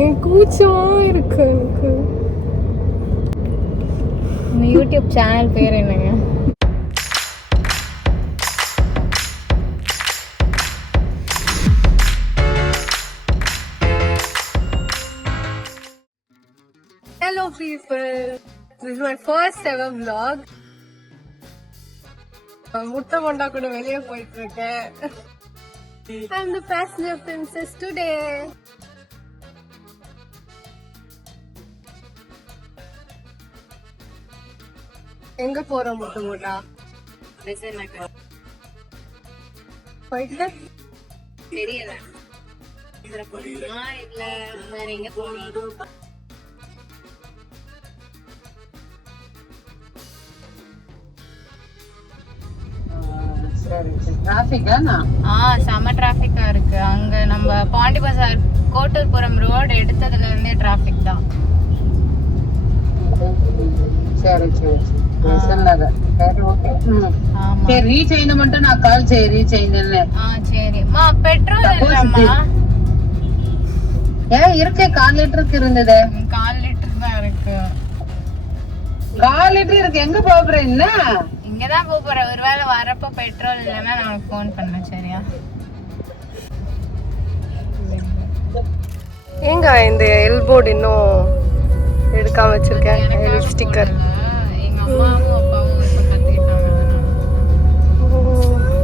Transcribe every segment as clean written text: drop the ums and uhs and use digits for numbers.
என் கூச்சமா இருக்கு எனக்கு. உங்க யூடியூப் சேனல் பேர் என்னங்க? Hello people, this is my first ever vlog. முட்டை மண்டா கூட வெளியே போயிட்டு இருக்கேன். I'm the passenger princess today. எங்க போறோம் முட்டை மண்டா? போயிட்டு தெரியல. இதுல போறோமா இல்ல வேற எங்க போறோம்? செம டிராபிக்கா இருக்கு அங்க. நம்ம பாண்டி பஜார் கோட்டூர்புரம் ரோடு எடுத்ததுல இருந்தே டிராபிக் தான். சரி ரீச் అయిన மட்டும் நான் கால் చేయి ரீச் అయినன்னு. சரிம்மா. பெட்ரோல் இல்லம்மா. ஏன் இருக்கு 1/4 லிட்டருக்கு இருந்தது. 1/4 லிட்டர் தான் இருக்கு. 1/4 லிட்டர் இருக்கு. எங்க போறே என்ன? இங்கதான் போறேன். ஒருவேளை வரப்ப பெட்ரோல் இல்லைன்னா நான் உனக்கு ஃபோன் பண்ணேன். சரியா? ஏங்க இந்த எல்போர்டு இன்னும் எடுக்காம வச்சிருக்கேன். ஸ்டிக்கர் எங்க அம்மாவும் அப்பாவும் இப்ப கத்துக்கிட்டாங்க.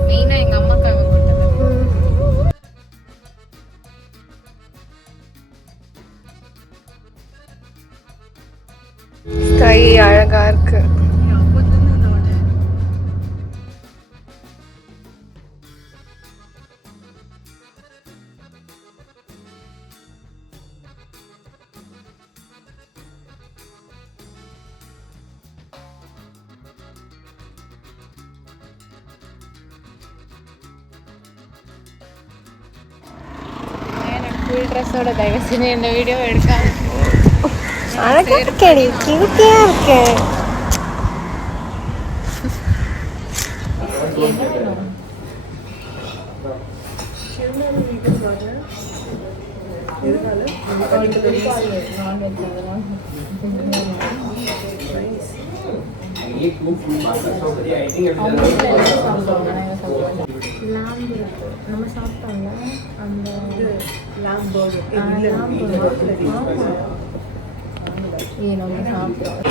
மெயினா எங்க அம்மாக்காக கொடுத்தது. ஸ்கை அழகா இருக்கு. ஃபுல் ட்ரெஸ்ஸோட தயவு செஞ்சு இந்த வீடியோ எடுக்காம. அழகா இருக்கேன். கியூட்டியா இருக்கேன். நம்ம சாப்பிட்டோம்ல அந்த நம்ம சாப்பிட்டோம்.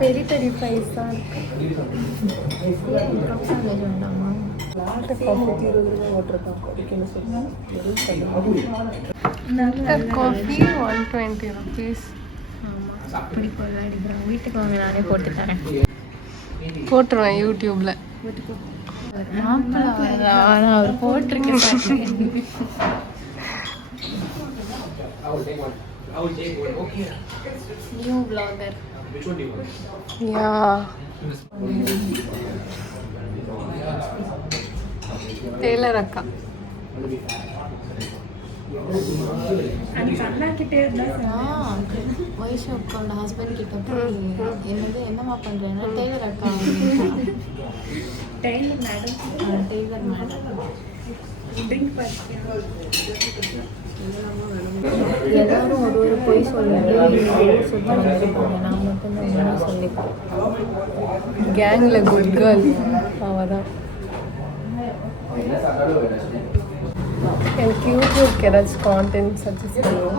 பெரிய பெரிய ப்ரைஸ் தான் இருக்கு. வேண்டாமா? Coffee 120 rupees. அப்படி போராடிக்கிறோம். வீட்டுக்கு வாங்க, நானே போட்டு தரேன். போட்டுருவேன் யூடியூப்ல. அவர் போட்டிருக்கேன். New blogger. யா டெய்லர் அக்கா. வயசு அக்காவோட ஹஸ்பண்ட் கிட்ட போய் என்னது என்னமா பண்றேன்னா டெய்லர் அக்கா. Tailor madam. எல்லாரும் ஒரு பொய் சொல்லிட்டு சுற்றி வந்துருப்பாங்க. நான் மட்டும் தான் சொல்லிப்பேன். கேங்ல குட் கேர்ள் அவதான். எனக்கு யூடியூப்க்கு ஏதாச்சும் கான்டென்ட் சஜஸ்ட் பண்ணுவோம்.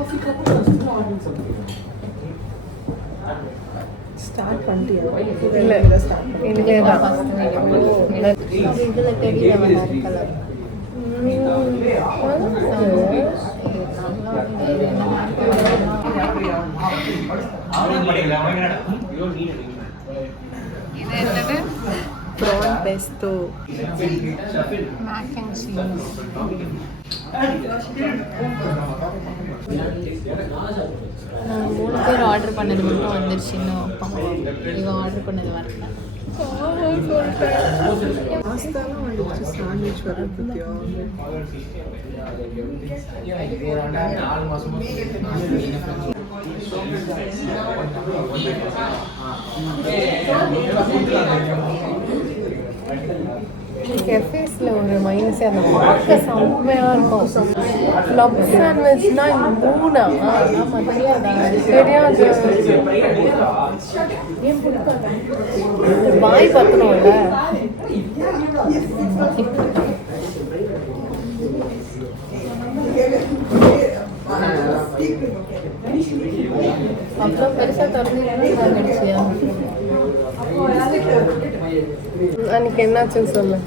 ஸ்டார்ட் பண்ணிட்டியா? இல்லை இனிமே தான். இதில் தெரியல வேறு கலர். இது என்னது? Prawn pesto mac and cheese. நான் 3 பேர் ஆர்டர் பண்ணது மட்டும் வந்துருச்சு. இன்னும் அப்பா இவன் ஆர்டர் பண்ணது வரல. பாஸ்தாலாம் வந்துச்சு. சாண்ட்விச் வரதுக்கியா? கெஃபேஸ்ல ஒரு மைனஸே அந்த பார்க்க செம்மையா இருக்கும். லவ் சாண்ட்விச்னா இந்த மூணா ஆமா தெரியாதா? தெரியாது. வாய் பத்தணும்ல. அப்புறம் பெருசா திறந்துச்சியா? அன்னைக்கு என்னாச்சுன்னு சொல்லு.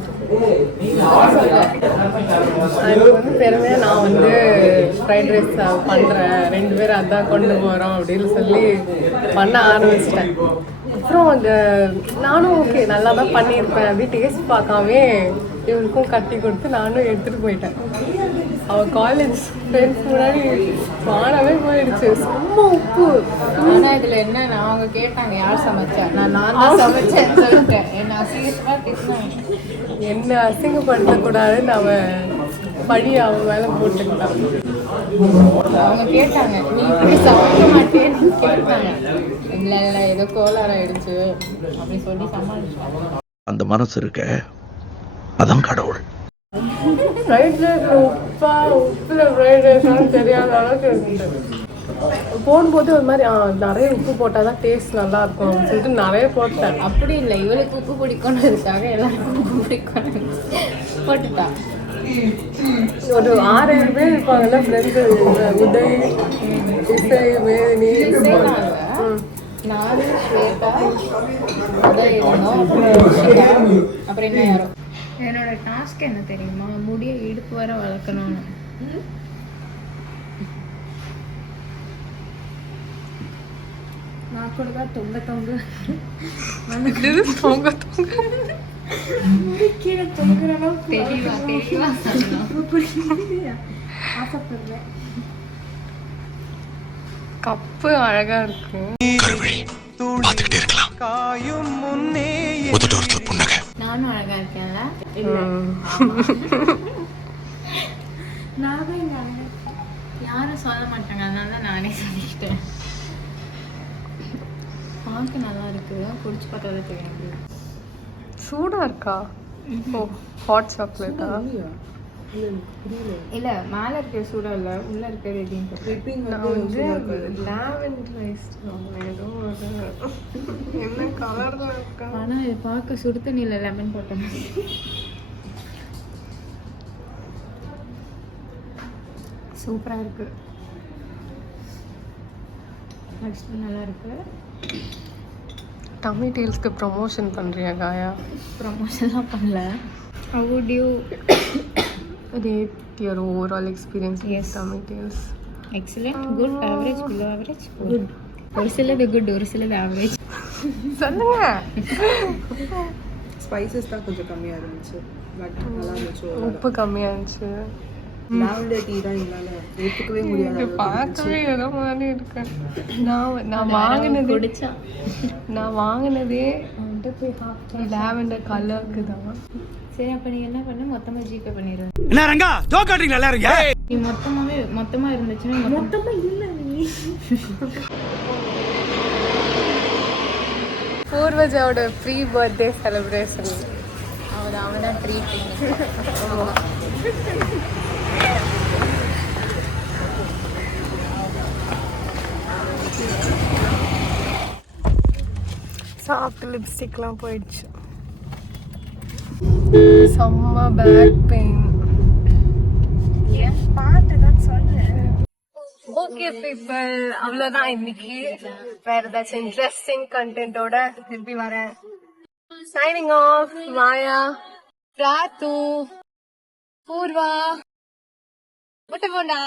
அன்னைக்கு வந்து பெருமையா நான் வந்து ஃப்ரைட் ரைஸ் பண்றேன், 2 பேரும் அதான் கொண்டு போறோம் அப்படின்னு சொல்லி பண்ண ஆரம்பிச்சிட்டேன். அப்புறம் அந்த நானும் ஓகே நல்லா தான் பண்ணியிருப்பேன் அப்படி டேஸ்ட் பார்க்காமே இவருக்கும் கட்டி கொடுத்து நானும் எடுத்துட்டு போயிட்டேன். அவள் காலேஜ் ஃப்ரெண்ட்ஸ் முன்னாடி மானவே போயிடுச்சு. சும்மா உப்பு. ஆனா இதுல என்ன அவங்க கேட்டாங்க யார் சமைச்சா, நான் தான் சமைச்சேன்னு சொல்லிட்டேன். என்ன அசிங்கமா திட்டினாங்க. என்ன அசிங்கப்படுத்தக்கூடாதுன்னு அவன் படி அவன் மேலே போட்டுக்கிட்டான். அவங்க கேட்டாங்க நீ இப்படி சமைக்க மாட்டேன்னு கேட்டாங்க. இல்ல இல்ல ஏதோ கோளாறு ஆயிடுச்சு அப்படி சொல்லி சமாளிச்சாங்க. அந்த மனசு இருக்க அதான் கடவுள். ஃப்ரைட் ரைஸ் உப்புல ஃப்ரைட் ரைஸ்லாம் தெரியாத அளவுக்கு இருந்துச்சு. போடும்போது ஒரு மாதிரி நிறைய உப்பு போட்டால் தான் டேஸ்ட் நல்லா இருக்கும் அப்படின்னு சொல்லிட்டு நிறைய போட்டேன். அப்படி இல்லை, இவளுக்கு உப்பு பிடிக்கணுன்றதுக்காக எல்லாருக்கும் உப்பு பிடிக்கணும் போட்டுட்டா. ஒரு 6-7 பேர் இருப்பாங்கல்ல ஃப்ரெண்ட்ஸு. உதய், இசை, மேதினி, நானும் ஸ்வேதா அதான் இருந்தோம். அப்புறம் என்ன யாரோ. என்னோட டாஸ்க் என்ன தெரியுமா, முடிய இடுப்பு வர வளர்க்கணும்னு. நான் கூட தான் தொங்க தொங்க தொங்க தொங்க கீழே தொங்குற அளவுக்கு தெரியவா தெரியவா ஆசைப்படுறேன். கப்பு அழகா இருக்கு. பார்த்துக்கிட்டே இருக்கலாம். முதல் புன்னகை. நானும் அழகா இருக்கேன்ல. யாரும் சொல்ல மாட்டாங்க, அதனால தான் நானே சொல்லிக்கிட்டேன். பார்க்க நல்லா இருக்கு, குடிச்சு பார்த்தாலே தெரியும். சூடா இருக்கா? ஓ ஹாட் சாக்லேட்டா? இல்ல மேல இருக்கிற சூடா இல்ல, உள்ள இருக்கிறது எப்படின்னு. நான் வந்து லாவெண்டர் ரைஸ் ஏதோ ஒரு என்ன கலர்ல இருக்கா. ஆனா இது பார்க்க சுடு தண்ணியில லெமன் போட்டேன். சூப்பரா இருக்கு, நல்லா இருக்கு. டம்மி டீல்ஸ்க்கு ப்ரொமோஷன் பண்ணுறியா காயா? ப்ரொமோஷன்லாம் பண்ணல. How would you rate your overall experience with Tummy Tales? excellent, good, average, below average, good. ஒரு சிலது குட், ஒரு சிலது ஆவரேஜ். சொல்லுங்க. ஸ்பைசஸ் தான் கொஞ்சம் கம்மியா இருந்துச்சு, பட் நல்லா இருந்துச்சு. உப்பு கம்மியா இருந்துச்சு. லாவெண்டர் டீ தான் என்னால ஏற்றுக்கவே முடியாது. பார்க்கவே ஏதோ மாதிரி இருக்கு. நான் வாங்கினது குடிச்சா நான் வாங்கினதே லாவெண்டர் கலருக்கு தான். சரி, அப்ப நீ என்ன பண்ண, மொத்தமா ஜிபே பண்ணிடுவேன். என்ன ரங்கா தோக்காட்டீங்களா எல்லாரும்? நீ மொத்தமா இருந்துச்சுன்னா மொத்தமா இல்ல நீ. பூர்வஜாவோட ப்ரீ பர்த்டே செலிப்ரேஷன். அவதான் ட்ரீட். சாஃப்ட் லிப்ஸ்டிக்லாம் போயிடுச்சு. செம்ம பேக் பெயின். ஓகே பீப்பிள், அவ்வளோதான் இன்னைக்கு. வேற ஏதாச்சும் இன்ட்ரெஸ்டிங் கண்டென்ட்டோட திருப்பி வரேன். Signing off. மாயா, ராத்து, பூர்வா, முட்டை போண்டா.